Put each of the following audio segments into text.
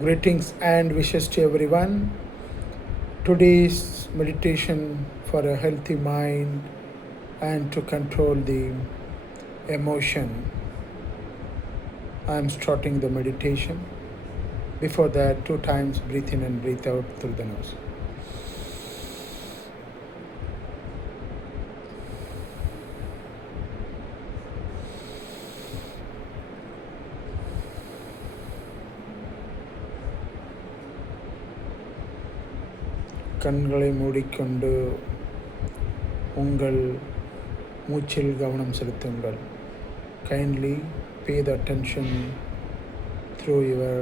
Greetings and wishes to everyone. Today's meditation for a healthy mind and to control the emotion. I am starting the meditation. Before that, 2 times breathe in and breathe out through the nose. கண்களை மூடிக்கொண்டு உங்கள் மூச்சில் கவனம் செலுத்துங்கள். Kindly pay the attention through your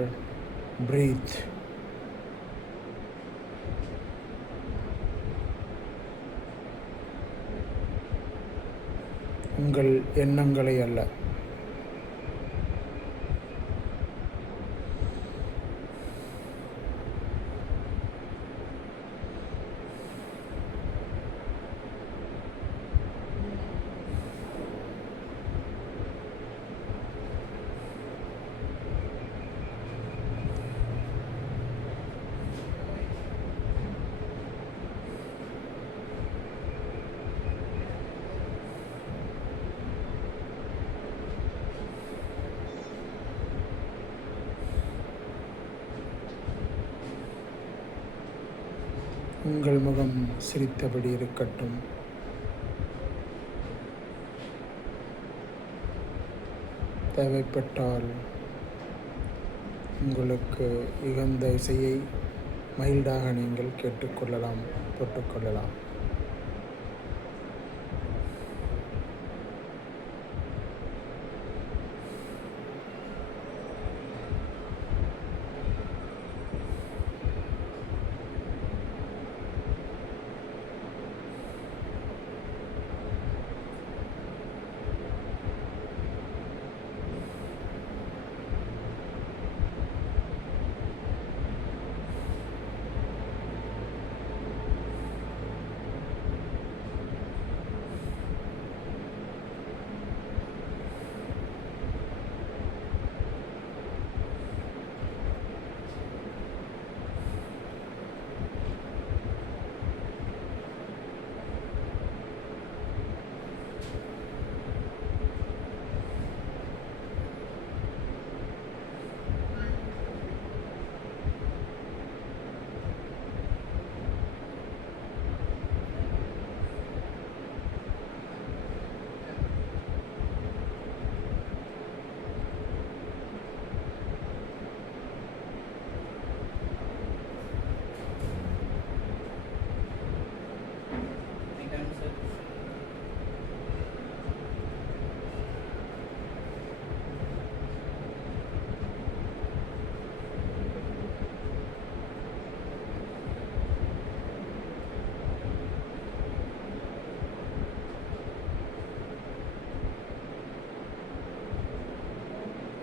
breath. உங்கள் எண்ணங்களை அல்ல. உங்கள் முகம் சிரித்தபடி இருக்கட்டும். தேவைப்பட்டால் உங்களுக்கு இகந்த இசையை மைல்டாக நீங்கள் கேட்டுக்கொள்ளலாம், போட்டுக்கொள்ளலாம்.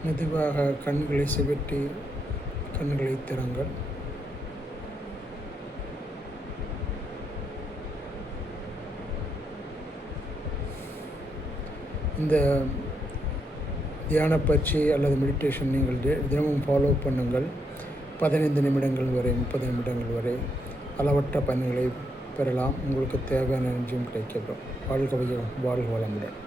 மெதுவாக கண்களை சிவட்டி கண்களை திறங்கள். இந்த தியான பயிற்சி அல்லது மெடிடேஷன் நீங்கள் தினமும் ஃபாலோ பண்ணுங்கள். 15 நிமிடங்கள் வரை 30 நிமிடங்கள் வரை அளவற்ற பயன்களை பெறலாம். உங்களுக்கு தேவையான எனர்ஜியும் கிடைக்கப்படும். வாழ்க வையகம், வாழ்க வளமுடன்.